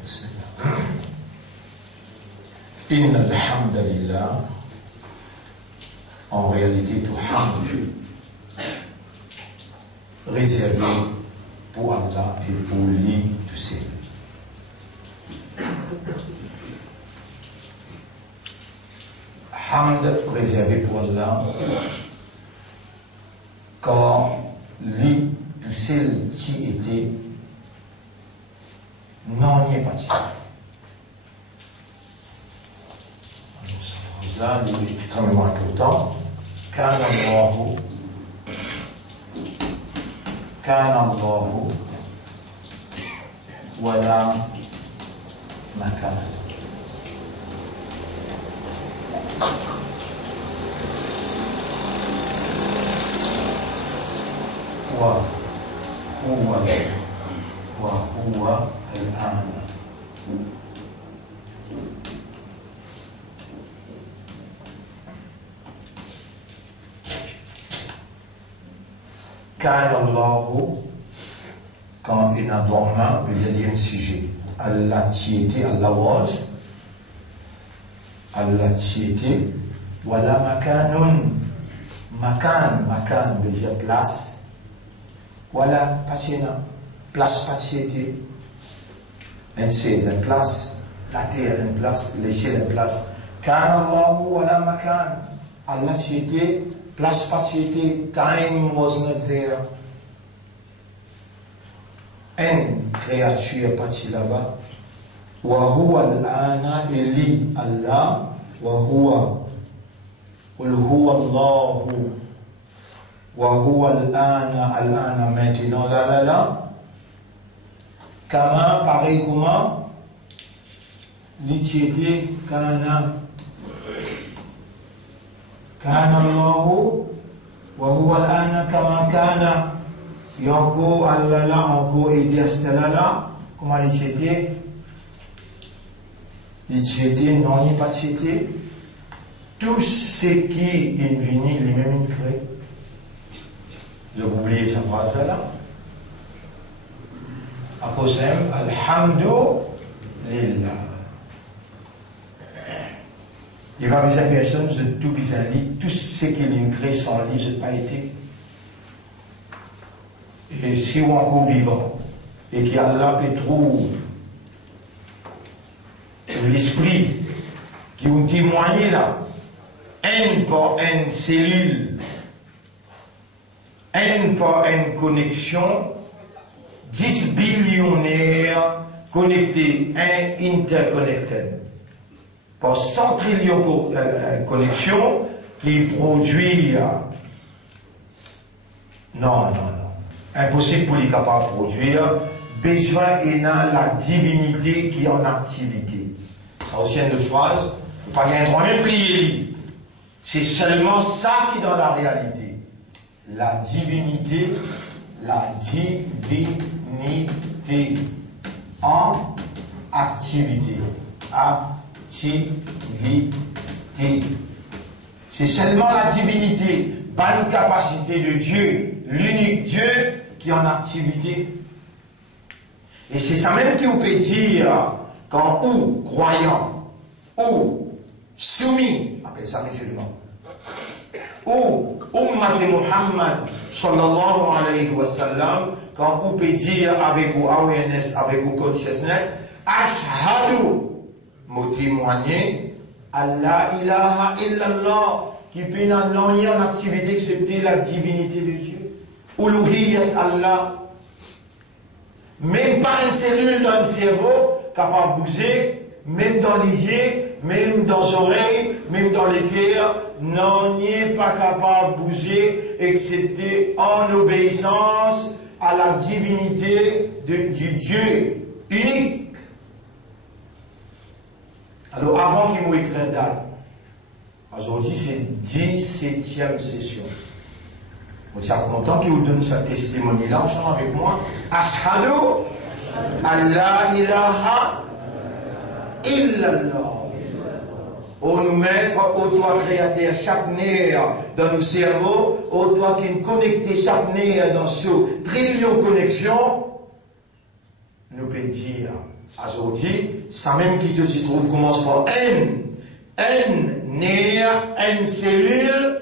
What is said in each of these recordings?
Bismillah. Inna alhamdulillah. En réalité, tout hamd réservé pour Allah et pour lui tout seul. Hamd réservé pour Allah quand lui tout seul qui était non n'y est pas. Alors cette phrase-là est extrêmement importante. كان الله ولا مكان. وهو الآن. كان الله quand il a dormant le deuxième sujet. Allah tiété, Allah was. Allah tiété. Wala makanun. Makan déjà place. Wala patiena. Place patiété. Un c'est une place. La terre une place. Le ciel une place. Kan Allah wala makan. Allah tiété. Place patiété. Time was not there. Une créature partie là-bas. Wa huwa al-ana eli Allah. Wa huwa. Qul huwa Allahu. Wa huwa al-ana maintenant là. Kama pareil comment l'itiété kana Allahu. Wa huwa al-ana kama kana. Yanko Allah encore et Astalala, comment il était? Il était non, il pas cité. Tout ce qui est venu, lui-même il crée. Je vais oublier sa phrase là. À cause de Alhamdulillah. Il va dire à personne, je tout bizarre, tout ce qui est créé sans lui, je n'ai pas été. Et si on est encore vivant, et qu'Allah peut trouve l'esprit qui vous témoigne là, un par une cellule, un par une connexion, 10 billionnaires connectés, un interconnected, par 100 trillions de connexions qui produisent. Non. Impossible pour les capables de produire. Besoin et dans la divinité qui est en activité. Ça aussi une phrase. Pas qu'il y a un droit même plié. C'est seulement ça qui est dans la réalité. La divinité en activité. Activité. C'est seulement la divinité, pas une capacité de Dieu, l'unique Dieu qui est en activité. Et c'est ça même qui vous peut dire quand ou croyant, ou soumis, appelle ça musulman, ou Ummat Muhammad sallallahu alayhi wa sallam, quand vous peut dire avec vos awareness, avec vos consciousness, ashhadu, vous témoignez, Allah ilaha illallah, qui peut n'en en activité excepté la divinité de Dieu. Uluhiyyat Allah. Même pas une cellule dans le cerveau capable de bouger, même dans les yeux, même dans les oreilles, même dans les cœurs, non n'est pas capable de bouger excepté en obéissance à la divinité du Dieu unique. Alors avant qu'il m'ait écrit la date, aujourd'hui c'est 17e session. Je suis content qu'il vous donne sa testimony là, ensemble avec moi. Ashhadu Allah ilaha illallah. On nous mettre au toi créateur chaque nerf dans nos cerveaux, au toi qui nous connecte chaque nerf dans ce trillion de connexions. nous pouvons dire, aujourd'hui, ça même qui te trouve commence par N. N, nerf, N cellule,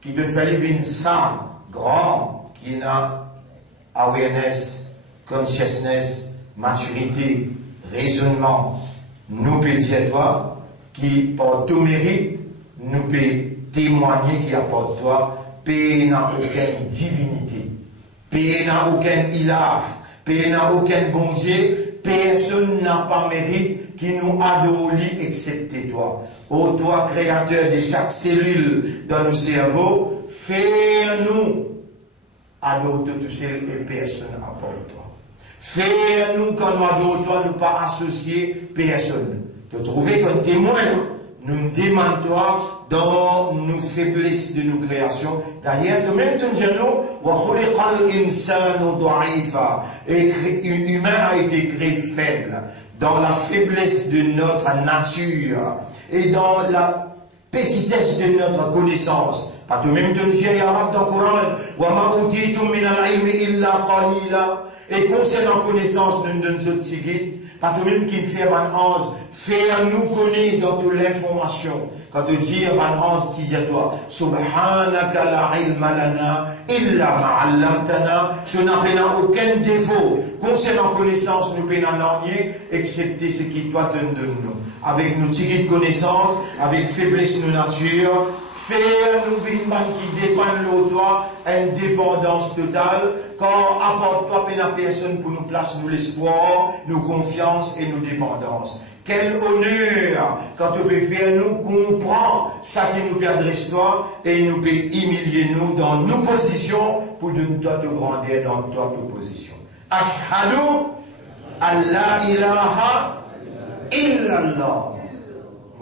qui te fait vivre ça, grand, qui n'a awareness, consciousness, maturité, raisonnement, nous pouvons dire toi, qui par tout mérite, nous pouvons témoigner qui apporte toi, paix n'a aucune divinité, paix n'a aucun ilah, paix n'a aucun bon Dieu, personne n'a pas mérite qui nous adore excepté toi. Ô toi, créateur de chaque cellule dans nos cerveaux, fais-nous adorer tout seul et personne à part toi. Fais-nous quand nous adorons toi, nous pas associer personne. De trouver comme témoin, nous nous demandons toi dans nos faiblesses de nos créations. D'ailleurs, de même ton genou, l'humain a été créé faible, dans la faiblesse de notre nature et dans la petitesse de notre connaissance. Parce que même ton Dieu, dans le Coran, et concernant connaissance, nous donnons ce petit guide. Parce que même qu'il fait un ange, faire-nous connaître dans toute l'information. Quand tu dis un ange, tu dis à toi, Subhanaka la ilma lana, illa ma'allamtana, tu n'as aucun défaut. Concernant connaissance, nous n'avons rien, excepté ce qui toi te donne nous. Avec nos tirés de connaissance, avec faiblesse de nature, faire-nous vivre qui dépend de toi, indépendance totale, quand apporte-toi peine à personne pour nous placer nous l'espoir, nos confiance et nos dépendances. Quel honneur quand tu peux faire nous comprendre ça qui nous peut adresser toi et nous peut humilier nous dans nos positions pour donner toi de grandeur dans toi de position. Ashhadu Allah ilaha illallah.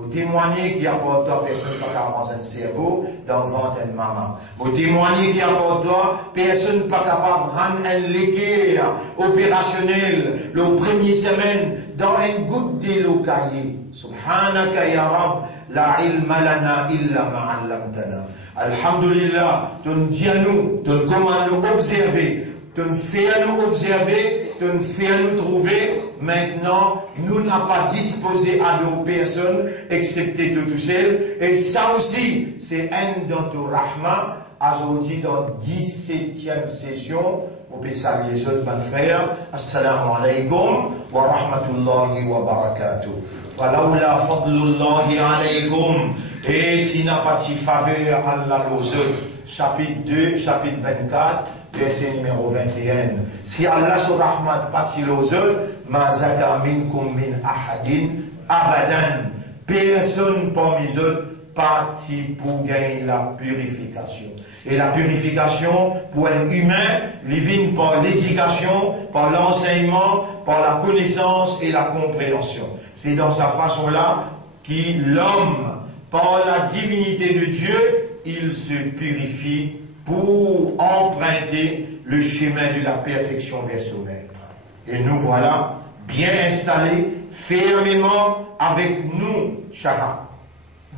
Vous témoignez qui apporte toi personne pas qu'à avoir un cerveau dans le ventre de maman. Vous témoignez qui apporte toi personne pas capable de rendre un légué opérationnel le premier semaine dans une goutte de l'eau caillée. Subhanaka ya Rab, la ilma lana illa ma'allamtana. Alhamdulillah, tu nous dis à nous, tu nous commandes nous observer, tu nous fais nous observer, tu nous fais nous trouver. Maintenant, nous n'avons pas disposé à nos personnes, excepté tout seul. Et ça aussi, c'est un d'entre Rahman, aujourd'hui dans la 17e session. On peut saluer les autres, mes frères. Assalamu alaikum wa rahmatullahi wa barakatuh. Falaoula fadlullahi alaikum. Et s'il n'a pas de faveur, Allah aux autres. Chapitre 2, chapitre 24. Verset numéro 21. Si Allah sur Rahmat partit aux autres, ma zaka minkum min ahadin abadan. Personne parmi eux parti pour gagner la purification. Et la purification pour un humain, il vient par l'éducation, par l'enseignement, par la connaissance et la compréhension. C'est dans sa façon-là que l'homme, par la divinité de Dieu, il se purifie pour emprunter le chemin de la perfection vers son maître. Et nous voilà bien installés, fermement avec nous,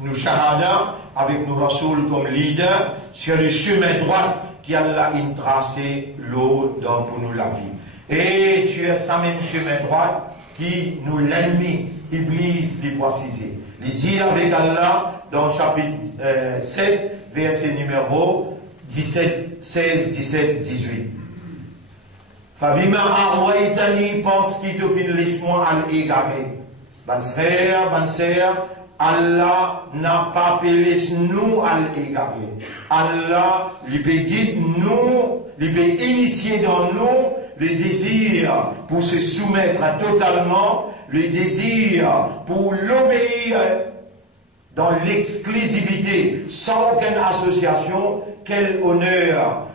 nous Shahada, avec nos Rasoul comme leader, sur le chemin droit qui Allah a tracé l'eau pour nous la vie. Et sur ce même chemin droit qui nous l'ennemi, Iblis, les précisé. Les dit avec Allah dans chapitre 7, verset numéro 17, 16, 17, 18. Fabima arwaitani pense qu'il te fin laisse-moi à l'égarer. Ban frère, ban sœur, Allah n'a pas appelé nous à l'égarer. Allah, il peut guider nous, il peut initier dans nous le désir pour se soumettre totalement, le désir pour l'obéir dans l'exclusivité, sans aucune association. Quel honneur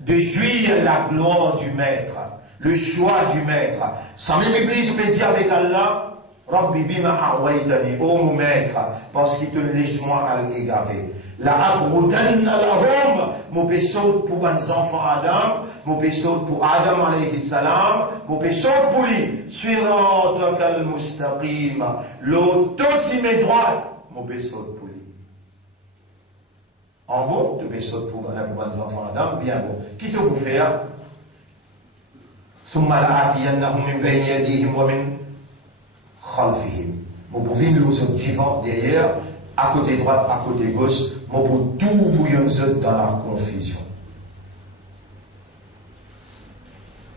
de jouir la gloire du Maître, le choix du Maître. Sans même Iblis peut dire avec Allah, Rabbi bima arwaitani, ô mon Maître, parce qu'il te laisse moi à l'égarer. La akroudanna lahum, mon péché pour mes enfants Adam, mon péché pour Adam alayhi salam, mon péché pour lui, siratakal mustaqim, l'autosime droit, mon péché pour lui. En bon, tu peux sauter pour mes enfants Adam, bien bon. Qui te vous faire? ثم لآتينهم من بين يديهم ومن خلفهم. Mon pour venir nous devant, derrière, à côté droite, à côté gauche, mon pour tout bouillon dans la confusion.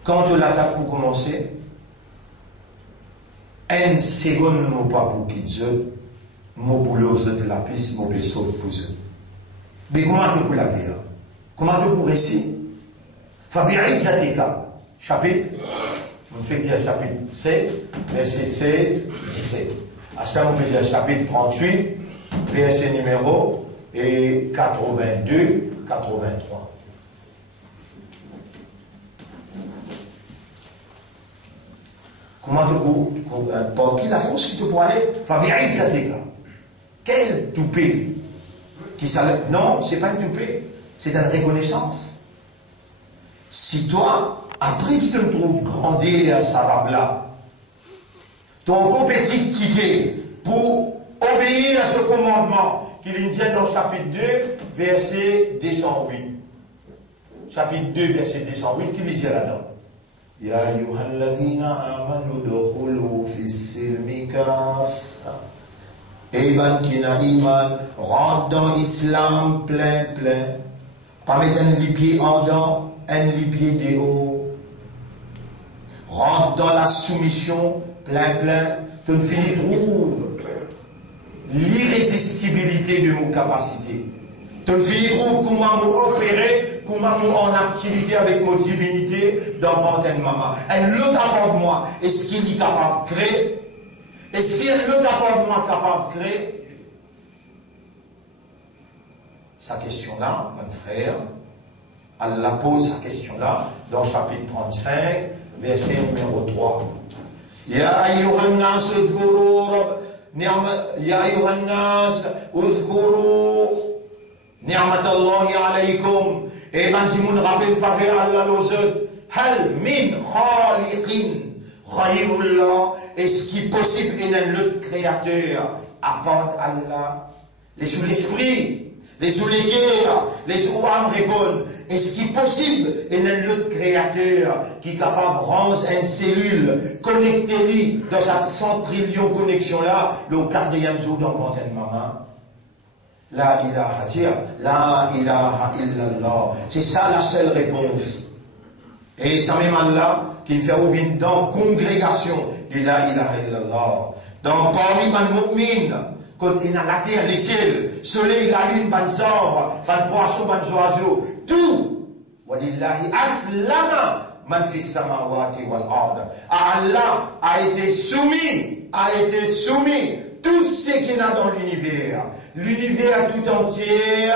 Quand on l'attaque pour commencer, une seconde, mon pas pour quitter, mon pour de la piste, mon pour sauter pour eux. Mais comment tu pour la guerre? Comment tu pour réussir? Fabiris Zatika, chapitre, on fait dire chapitre 7, verset 16, 17. À ça, on peut dire chapitre 38, verset numéro et 82, 83. Comment tu pour, par qui la force qui te pour aller? Fabiris Zatika. Quel toupet qui s'allait? Non, c'est pas une toupet, c'est une reconnaissance. Si toi, après qu'il te trouve grandi à Sarabla, ton compétitif pour obéir à ce commandement qu'il dit dans le chapitre 2, verset 208. Chapitre 2, verset 208, qu'il dit là-dedans. Ya ayyuhalladhina amanu dukhulu fis silmi kaffa. Eban kina iman, rentre dans l'islam plein. Pas mettre les pieds en dedans, les pieds des hauts. Rentre dans la soumission plein. Tu ne finis trouve l'irrésistibilité de nos capacités. Tu ne finis trouve comment nous opérer, comment nous en activité avec nos divinités devant une maman. Elle l'autre apporte moi. Est-ce qu'il est capable de créer? Est-ce qu'il est l'autre apporte moi capable de créer? Sa question-là, mon frère, elle la pose sa question-là dans le chapitre 35, verset numéro 3. Ya ayyuhan nas udhkuru ya ayyuhan nas udhkuru ni'matallahi alaykum. Et quand tu me rappelles faveur Allah l'autre, hal min khaliqin ghayrullah. Est-ce qu'il est possible qu'un autre créateur apporte Allah? Les sous l'esprit, les sous les cœurs, les sous âmes répondent. Est-ce qu'il est possible qu'un autre créateur qui est capable de rendre une cellule connectée dans cette 100 trillions de connexions-là, le 4e jour d'enfant de maman? La ilaha dire, la ilaha illallah. C'est ça la seule réponse. Et ça même Allah qui fait ouvrir dans la congrégation de la ilaha illallah. Donc parmi les mu'min, quand il y a la terre, les ciels, le soleil, la lune, les arbres, les poissons, les oiseaux, tout. Walillahi aslama man fi samawati wal ard. Allah a été soumis tout ce qu'il y a dans l'univers. L'univers tout entier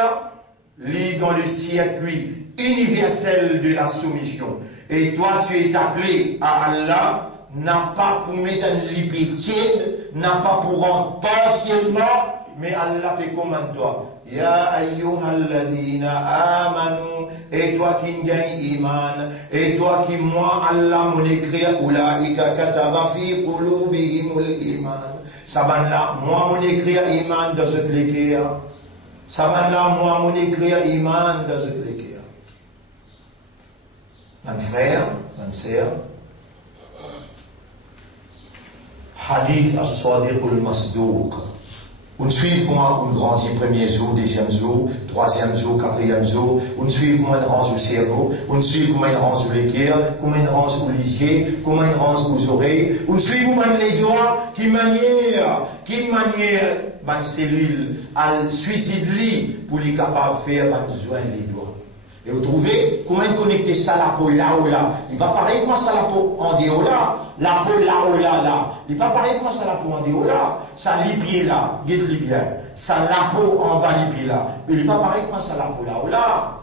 lit dans le circuit universel de la soumission. Et toi, tu es appelé à Allah, n'a pas pour mettre un lipétienne, n'a pas pour rendre partiellement, mais Allah te commande toi. Ya ayyuhalladhina amanu, et toi qui gagne iman, et toi qui moi Allah mon écrit, ulaika kataba fi qulubihimul iman. Sabanla, moi mon écrit iman dans cette l'équerre. Sabanla, moi mon écrit iman dans cette l'équerre. Mon frère, mon sœur, hadith as-sadiq al-masdouq. On suit comment on grandit premier jour, deuxième jour, troisième jour, quatrième jour. On suit comment on range au cerveau. On suit comment on range les cœurs, comment on range aux lisiers, comment on range aux oreilles. On suit comment les doigts, qui manière ma cellule à suicide pour les capables de faire besoin les doigts. Et vous trouvez comment connecter ça la peau là ou là. Il va pareil comment ça la peau en déo là, la peau là ou là là. Il va pareil comment ça la peau en déo là, ça les pieds là, guide-les bien. Ça la peau en bas les pieds là. Mais il va pareil comment ça la peau là ou là.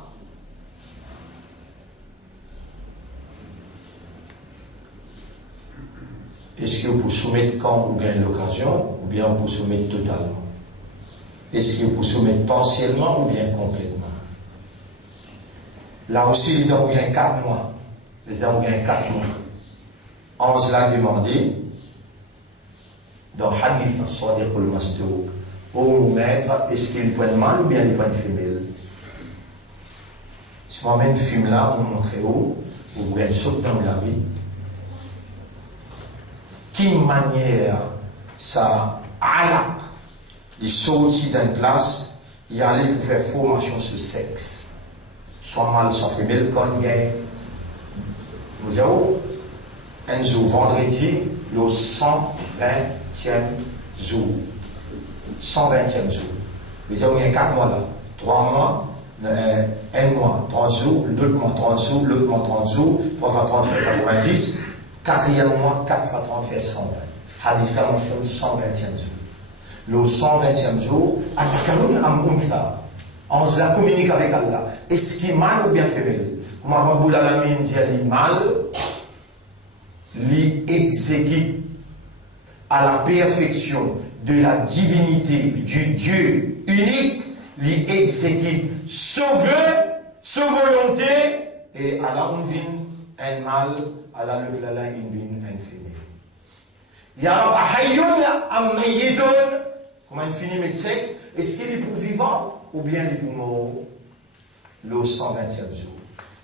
Est-ce que vous soumettez quand vous gagnez l'occasion ou bien vous soumettez totalement? Est-ce que vous soumettez partiellement ou bien complètement? Là aussi, les gens gagnent 4 mois. Les gens gagnent 4 mois. On l'a demandé dans Hadith as-Sadiq al-Masdouq. Ô maître, est-ce qu'il est un mâle ou bien il est une femelle? Si moi-même fume là, on montre haut, ou bien saute dans la vie. quelle manière ça alak les sorties d'une classe, il allait vous faire formation sur le sexe. Soit mâle, soit femelle, quand il y a nous avons un jour vendredi, le 120e jour. 120e jour. Nous avons 4 mois là. 3 mois, un mois 30 jours, l'autre mois 30 jours, l'autre mois 30 jours, 3 fois 30 fait 90, 4e mois, 4 fois 30 fait 120. Hadis ka mentionne 120e jour. Le 120e jour, Ayakarun Amunfa, on se la communique avec Allah. Est-ce qu'il est mâle ou bien femelle? Comme avant Boulalamin dit, il est mâle, il exécute à la perfection de la divinité du Dieu unique, il exécute sa volonté, et Allah on vient un mâle, Allah le clala on vient un femelle. Ya Rab Ahayoun Ammayidun, comment il finit avec sexe, est-ce qu'il est pour vivant ou bien il est pour mort? Le 120e jour.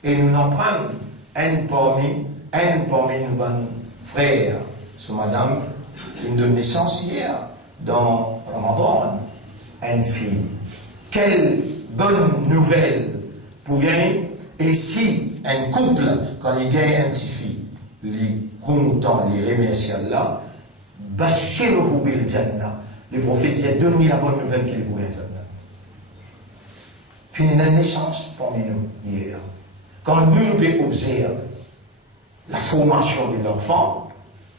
Et nous en prenons un parmi nos frères, ce madame, une de naissance hier, dans Ramadan, une fille. Quelle bonne nouvelle pour gagner. Et si un couple, quand il gagne un petit fille, il est content, il remercie Allah, Bashiruhu bil Jannah. Le prophète dit, donne-lui la bonne nouvelle qu'il est pour gagner Jannah. Fini la naissance parmi nous hier. Quand nous pouvons observer la formation de l'enfant,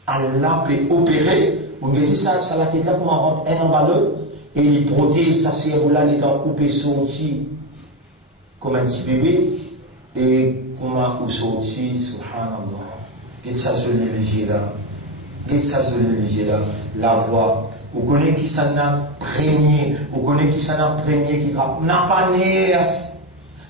Allah peut opérer. On dit ça la tête là pour rendre un emballeur et il protège sa cerveau-là, il est coupé sorti comme un petit bébé et comment il sorti, subhanallah. Qu'est-ce que ça se lit là? Qu'est-ce que ça se lit là? La voix. Vous connaissez qui ça n'a premier, vous connaissez qui ça n'a premier qui n'a pas né,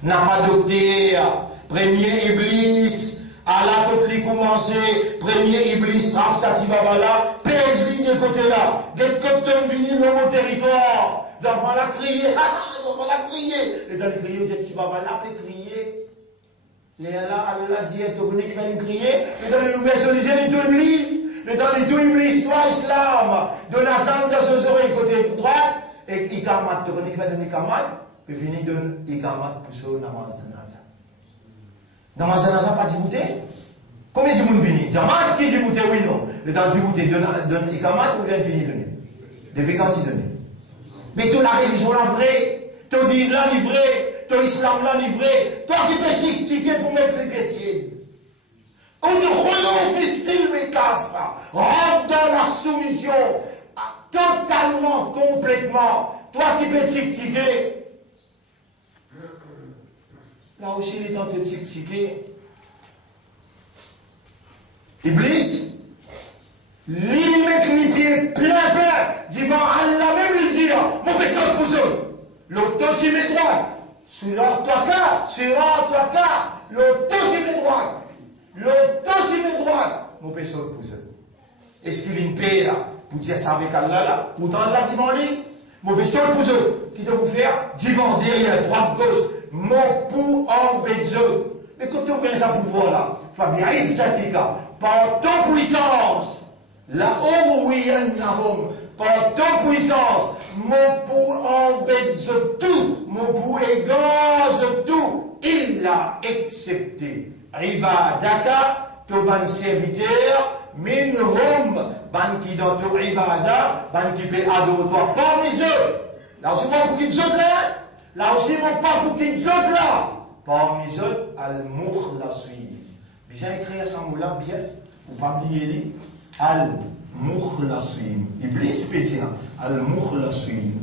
n'a pas docteur, premier Iblis. Allah, quand il commence, premier Iblis, trappe sa tibabala, pèse-lui de côté là. Get comme tu venu dans mon territoire. Les enfants la crier, les enfants la crier. Et dans les crier, vous tibabala peut crier. Les Allah dit, tu connais qui fait une crier. Et dans les nouvelles solutions, les deux Iblis. Et dans les deux Iblis, toi, Islam. De la jambe dans ses oreilles, côté droite. Et Ikamat, tu connais qui fait un Ikamat. Puis fini de Ikamat pour ce namaz de Nazar. Dans ma janaza, pas djibouté? Combien de gens viennent? Jamat qui djibouté, oui, non. Le temps djibouté, donne Ikamat ou bien fini donner? Depuis quand il donne? Mais toute la religion la vraie, ton din là livré, ton islam là livré, toi qui peux chiquer pour mettre les pieds. On renonce ici le kafra, rentre dans la soumission, totalement, complètement. Toi qui peux chiquer. Là aussi, il est en train de tic-tiquer. Iblis, il met les pieds plein, devant Allah même lui dire, mon personne pour eux. L'auto s'y met droit. Sur toi car, l'auto s'y met droit. L'auto s'y met droit. Mon personne pour eux. Est-ce qu'il y a une paix là, pour dire ça avec Allah là, pourtant Allah devant lui? Mon personne pour eux. Qui doit vous faire? Devant, derrière, droite, gauche. Mon pour en bézeux. Mais quand on vient à pouvoir là, Fabien Isjatika, par ton puissance, la homme, par ton puissance, mon pour en bézeux tout, mon pour égage tout, il l'a accepté. Ibadaka, ton ban serviteur, minhum, ban qui dans ton ibada, ban qui peut adorer toi parmi eux. Là aussi, moi, pour qu'ils te plaît. Là aussi, mon pas pour qu'ils sont là. Parmi eux, Al-Mukhlasin. Bien écrit ce mot-là, bien. Vous ne pas oublier. Al-Mukhlasin. Iblis peut dire Al-Mukhlasin.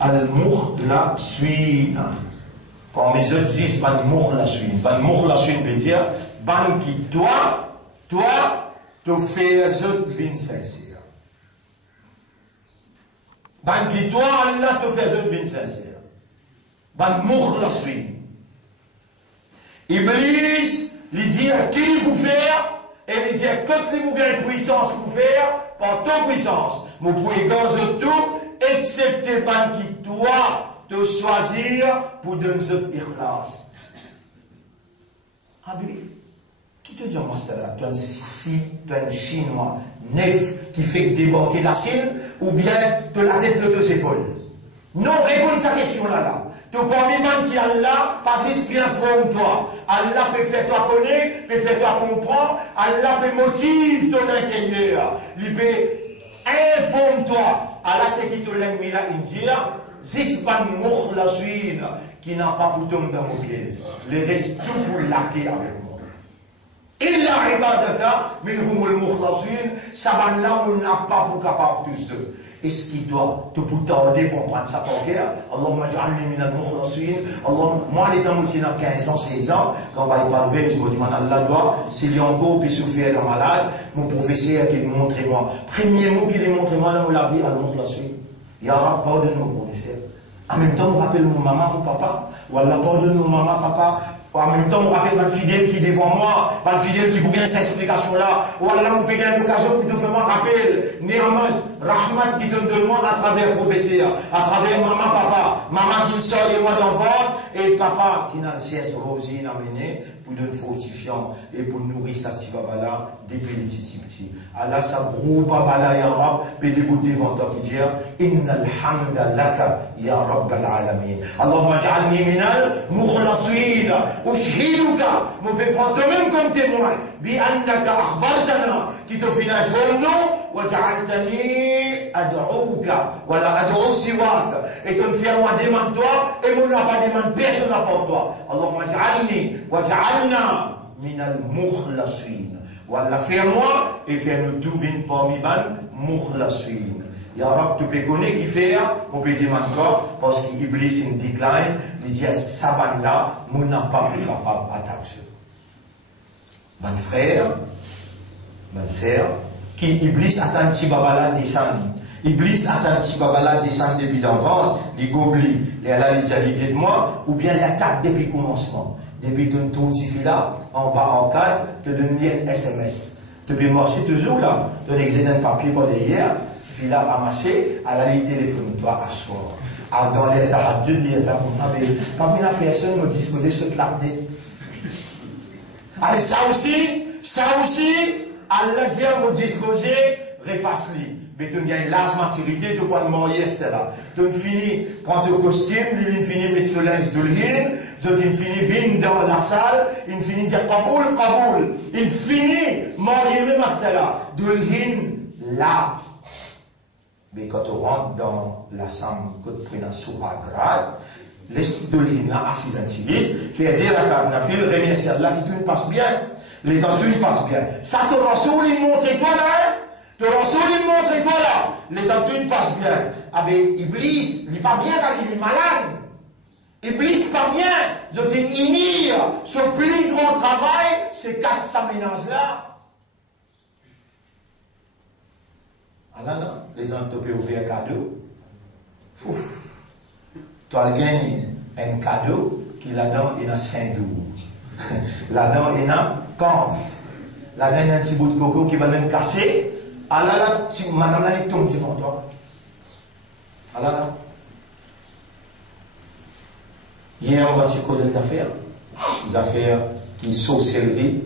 Al-Mukhlasin. Parmi eux, 10 ban Mukhlasin. Ban Mukhlasin veut dire ban qui toi, te fais eux 25. Ban qui toi, Allah te fait une vie sincère. Ban Mukhlasin. Iblis, il dit à qui vous faire, et il dit à quand vous avez puissance pour faire, par ton puissance. Vous pouvez gagner tout, excepté ban qui toi, te choisir pour donner ce ikhlas. Ah oui. Qui te dit, moi, c'est là, tu es un Chinois, neuf, qui fait déborder la Chine, ou bien de la tête de tes épaules? Non, réponds à cette question-là, là. Tu parmi les qui Allah, passe bien forme-toi. Allah peut faire toi connaître, peut faire toi comprendre, Allah peut motiver ton intérieur. Il peut informe-toi. Allah, c'est qui te l'aime, là, il dit, Zisban Moukhlasuin, qui n'a pas pour tomber dans mon piège. Les restes tout pour laquer avec moi. Illa ibadaka, minhumul Moukhlasuin, Sabanna, on n'a pas pour capable tout ça. Est-ce qu'il doit te tarder pour prendre sa portière? Allahumma ja'alni minal Moukhlasuin. Moi, les temps où j'ai 15 ans, 16 ans, quand on va y parler, je me dis, Allah doit, s'il y a encore, puis souffrir de malade, mon professeur qui me montre moi. Premier mot qu'il montre moi dans la vie, al-Moukhlasuin. Ya Rab, pardonne mon professeur. En même temps, on rappelle mon maman, mon papa. Ou Allah, pardonne mon maman, papa. Ou en même temps, on rappelle ma fidèle qui est devant moi, ma fidèle qui bouge cette explication-là. Ou Allah, on peut gagner l'occasion pour te faire moi rappel. Nirman, Rahman qui donne de moi à travers le professeur, à travers maman, papa. Maman qui sort et moi d'enfant. Et papa qui n'a le siège rosine amené pour donner fortifiant et pour nourrir sa petite babala depuis les petits. Allah, sa gros babala, ya Rab, et des bouts devant toi qui dit, Innal hamda laka, ya Rabbal alamin. Allahumma ja'alni minal Moukhlasuin. Ushhiduka, mon peut prendre toi-même comme témoin, bi annaka akhbartana, qui te fait informer nous, wa ja'altani ad'uka, wa la ad'u siwak, et tu me fais moi demande toi, et mon n'a pas demande personne à part toi. Allahumma ja'alni, wa ja'alna minal Moukhlasuin. Wallah, fais-moi, et fais-nous tout vin parmi ban Moukhlasuin. Ya Rab, tu peux connaître qui fait, on peut dire encore, parce qu'Iblis in décline, il dit, Saban là, on n'a pas pu capable d'attaquer. Mon frère, ma sœur, qui Iblis attend si Babala descend. Iblis attend si Babala descend depuis d'enfant, les gobelins, les Allah les a dit de moi, ou bien les attaques depuis le commencement. Depuis ton tour, tu là, en bas en cadre, te donne un SMS. Tu peux marcher toujours là, tu as un un papier pour derrière, tu fais là ramasser, à la ligne téléphone-toi à soir. Dans l'état à Dieu, l'état comme pas une personne me disposer sur la fenêtre. Allez, ça aussi, Allah dit me disposer, reface-le. Mais tu as une large maturité de quoi de marier, c'était là. Tu finis, prends ton costume, tu finis mettre ce linge de l'île, tu finis, viens dans la salle, il finit dire Kaboul. Il finit, marier même à c'était là. De l'île, là. Mais quand tu rentres dans la chambre, quand tu prends un sou à grade, laisse de l'île là, assis dans le civil, faire dire à Karnafil, remercier Allah qui tout passe bien. Les temps tout passe bien. Ça te rassure, il montre toi là, hein? Te rassure, il montre toi là. Les temps tout passe bien. Ah ben, Iblis, il n'est pas bien quand il est malade. Iblis pas bien. Je dis, inire, ce plus grand travail, c'est casse sa ménage là. Ah là, là, les temps tu peux ouvrir un cadeau. Ouf. Toi, tu gagnes un cadeau qui là-dedans, il a 5 jours. Là-dedans, il a camp. Là-dedans, il a un petit bout de coco qui va même casser. Ah là là, madame là, il tombe devant toi. Ah là là. Hier, on va se causer des affaires. Des affaires qui sont sorcellerie.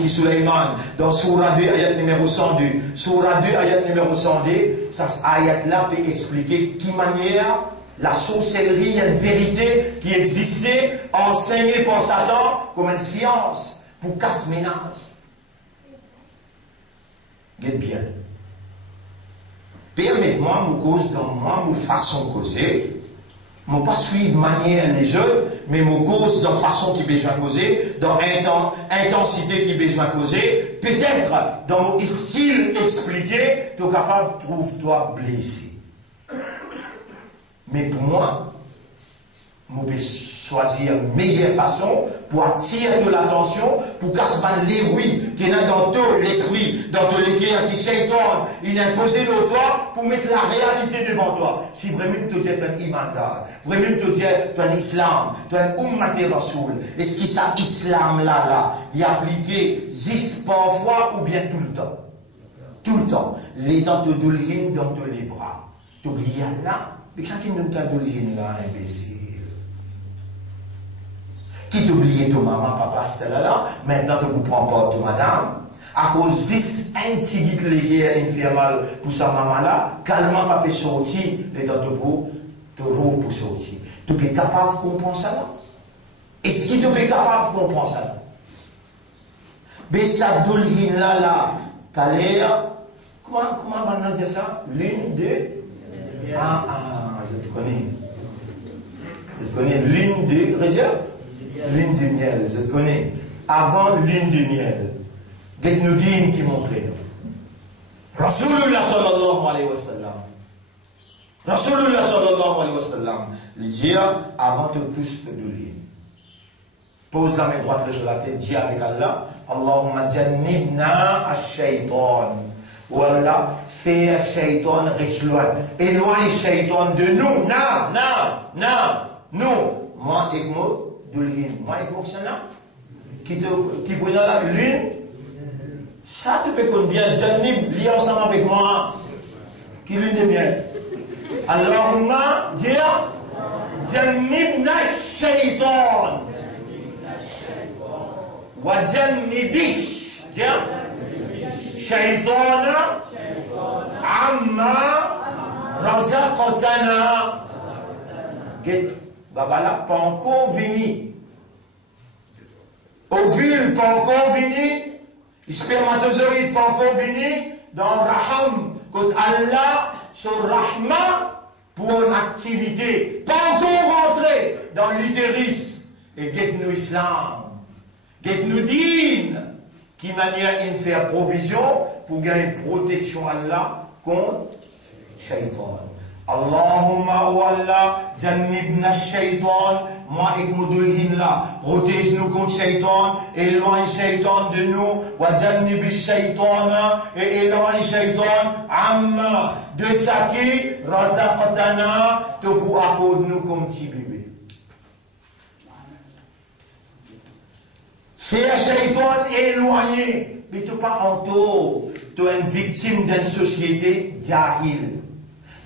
Qui Suleiman, dans Surah 2, ayat numéro 102. Surah 2, ayat numéro 102, ça ayat-là peut expliquer qui manière la sorcellerie, il y a une vérité qui existait, enseignée par Satan comme une science pour casse menace. Guette bien. Permettez-moi, mon cause dans moi, mon façon de causer. Je ne pas suivre manière les autres, mais mon cause dans façon qui besoin de causer, dans intensité qui besoin de causer, peut-être dans mon style expliqué, tu es capable de trouver-toi blessé. Mais pour moi, je vais choisir la meilleure façon pour attirer de l'attention, pour casser l'héroïne qui est dans tout l'esprit, dans tout l'équerre qui s'étonne, il a imposé le toi pour mettre la réalité devant toi. Si vraiment tu dis un imandar, vraiment tu dis un islam, tu es un ummati rasoul, est-ce que ça islam là, il est appliqué juste parfois ou bien tout le temps? Tout le temps. Les dents de doulrine dans tous les bras. Tu oublies là, mais ça qui nous t'a doulrine là, imbécile. Qui t'oublie ton maman, papa, c'était là, maintenant tu ne prends pas ton madame. À cause de un petit guide légué infernal pour sa maman là, calmement pas peut sortir, les dents de beau, de roue pour sortir. Tu es capable de comprendre ça là? Est-ce que tu es capable de comprendre ça là? Mais ça doulin là, t'as l'air, comment on dit ça? Lune de... je te connais. Je te connais, lune de réserve? Lune de miel, je te connais. Avant lune de miel. Qu'est-ce nous dit qui montrait nous? Rasulullah sallallahu alayhi wa sallam. Rasulullah sallallahu alayhi wa sallam. Il dit avant de tous te douler. Pose la main droite sur la tête, dis avec Allah, Allahumma jannibna ash-shaytan. Ou Allah, fais ash-shaytan resloin. Éloigne shaytan de nous. Non. Moi et moi, douler. Moi et moi, c'est là. Qui brûle la lune. Ça, tu peux connaître bien, Jannib, lié ensemble avec moi, qui lune de miel. Allahumma, dire, Jannibna shaytan. Wa jannibish, dire, shaytan, amma, razaqtana. Get, babala, pas encore vini. Ovule, pas encore vini. Spermatozoïde pas encore venu dans Raham, quand Allah sur Rahma pour une activité, pas encore rentré dans l'utérus. Et get-nous Islam, get-nous din, qui manière de faire provision pour gagner protection Allah contre Shaitan. Allahumma ou Allah, jannibna shaitan, moi et moudulhin là, protège-nous contre shaitan, éloigne shaitan de nous, wa jannibi shaitan, et éloigne shaitan, amma, de saki, razaqtana, te pour accorder nous comme petit bébé. Faire shaitan éloigné, mais tu pas en taux, tu es une victime d'une société jahil.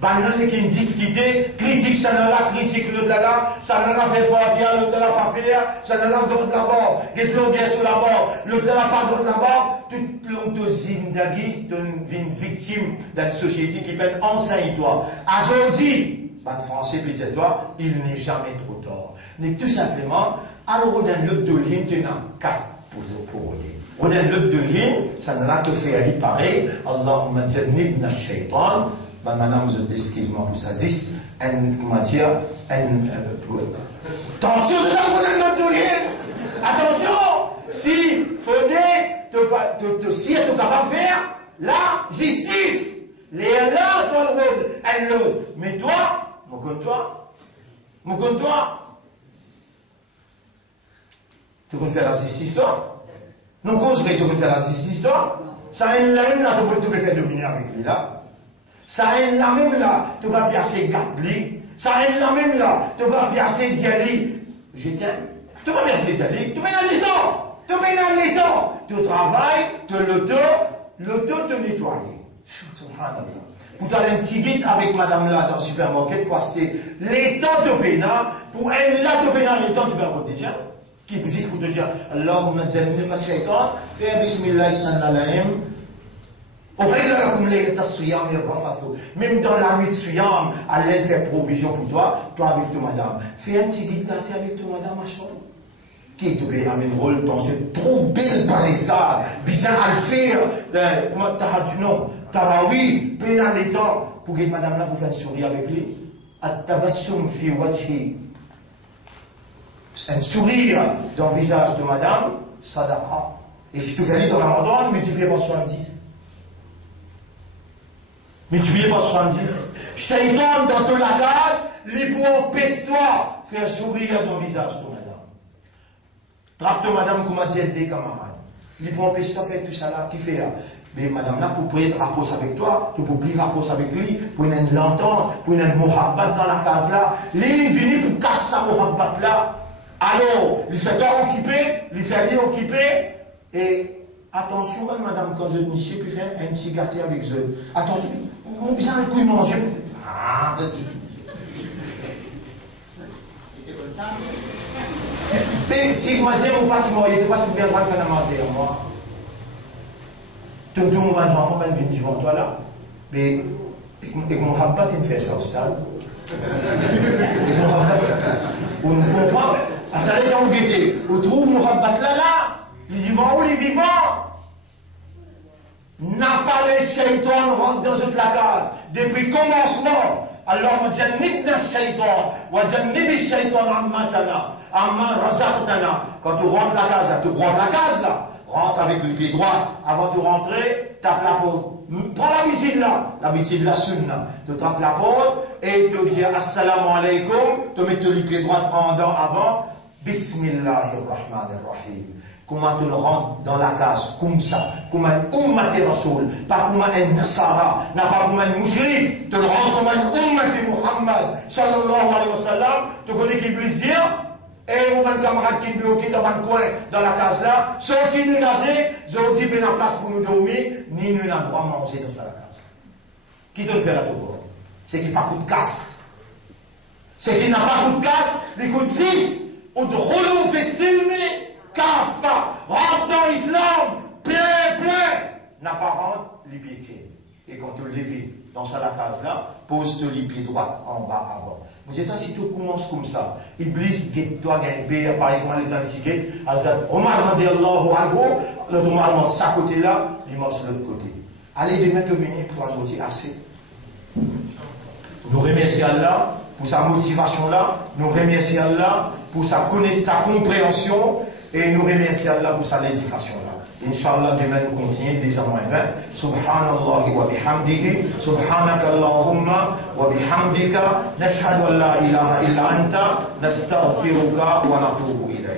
Maintenant, il y a une discuter, critique ça là, critique l'autre là, ça n'a pas fait fort, l'autre là pas faire, ça n'a pas d'autre là-bas, il y a l'autre sur la bord, l'autre là pas d'autre là-bas, toute l'ontosine d'agui, tu es une victime d'une société qui peine enseigne toi. Aujourd'hui, pas de français, peut-être toi, il n'est jamais trop tard. Mais tout simplement, alors on a l'autre de ligne, tu as 4 pour dire. On a l'autre de ligne, ça n'a pas fait aller pareil, Allahumma jannibna shaitan. Madame, je t'excuse-moi pour ça. Zis, comment dire, attention, c'est un de rien. Attention, si faudrait si tu es capable de faire, la justice, les là, toi le rôle, mais toi, mon compte toi, tu comptes faire la justice toi? Non, quand je vais te faire la justice toi, ça a une lame là, tu peux faire dominer avec lui là. Ça a la même là, tu vas piasser Gatli. Ça a la même là, tu vas piasser Diali. Je t'aime. Tu vas piasser Diali. Tu mets dans les temps. Tu travailles, tu l'auto te nettoyer. Subhanallah. Pour t'aller un petit guide avec madame là dans le supermarché, parce que les temps de pénal, pour elle là de pénal, les temps tu vas voter tiens. Qui existe pour te dire, Allahumma jannibna shaitan, fais bismillah sallallahu. Même dans la nuit de Suyam, elle fait provision pour toi avec ta madame. Fais un petit guide gâté avec ta madame, machin. Qui te fait un rôle dans ce trop bel baristar, bizarre à le faire. Comment t'as dit non? Tarawi, pénal les temps, pour que madame là, pour faire sourire avec lui. At-tabassum fi wajhi. Un sourire dans le visage de madame, sadaqa. Et si tu fais dans la Ramadan, multiplié par 70. Multiplié par 70. Shaitan dans ton langage, les pour empêche-toi faire sourire dans le visage de madame. Trappe-toi madame comme a dit des camarades. Les pour empêche-toi faire tout ça là, qui fait là? Mais madame là, pour prendre rapport avec toi, tu peux prendre rapport avec lui, pour l'entendre, pour une mohabbat dans la case là. Lui, il vient pour casser sa mohabbat là. Alors, il fait toi occupé, il fait lui occupé, et attention, madame, quand je dis ici, puis faire un petit gâté avec eux. Attention, mon bizarre, le coup, il mange. Ah, Mais si moi j'aime ou pas, si moi, il n'était pas sur bien droit de faire la mentir, moi. Tout le monde, les enfants, ben, viennent devant toi là. Mais, et mon rabat, il me fait ça au stade. Et mon rabat, on comprend. À ça, les gens ont guetté. On trouve mon rabat là. Les vivants ou les vivants. N'a pas les shaytans rentrent dans toute la case. Depuis le commencement. Alors, on dit, nibna shaytan. On dit, nibi shaytan ammatana. Amma razaqtana. Quand tu rentres la case, là, tu rentres la case là. Rentre avec le pied droit. Avant de rentrer, tape la porte. Prends l'habitude là. L'habitude la sunna. Tu tapes la porte et tu dis assalamu alaikum. Tu mets le pied droit en dedans avant. Bismillahirrahmanirrahim. Comment tu rentres dans la case comme ça, comme un ummati rasoul, pas comme un nasara, pas comme un mushrik, tu rentres comme un ummati Muhammad, sallallahu alayhi wa sallam, tu connais qui peut dire, et mon camarade qui est bloqué dans un coin, dans la case là, sorti dégagé, j'ai dit, la place pour nous dormir, ni nous n'avons droit à manger dans la case. Qui te le fait à tout bord? C'est qui n'a pas coup de casse. C'est qui n'a pas coup de casse, les coups de 6, ou de rouleau fait filmer. Kafa, rentre dans l'islam, plein, n'a pas rentre, les pieds tiennent. Et quand tu leves dans la case là, pose-toi les pieds droits en bas avant. Vous êtes si tu commences comme ça, Iblis, guette-toi, gagne, par exemple, les temps ici, Omar radiallahu anhu, l'autre Omar mange ça côté là, il mange l'autre côté. Allez, demain, tu venir, toi, je dis assez. Nous remercions Allah pour sa motivation là, nous remercions Allah pour sa compréhension. Et nous remercions Allah pour sa l'éducation là. Inch'Allah, demain nous continuons, 10h moins 20. Subhanallah wa bihamdihi, subhanaka Allahumma wa bihamdika, nashhadu an la ilaha illa anta, nastaghfiruka wa natubu ilayk.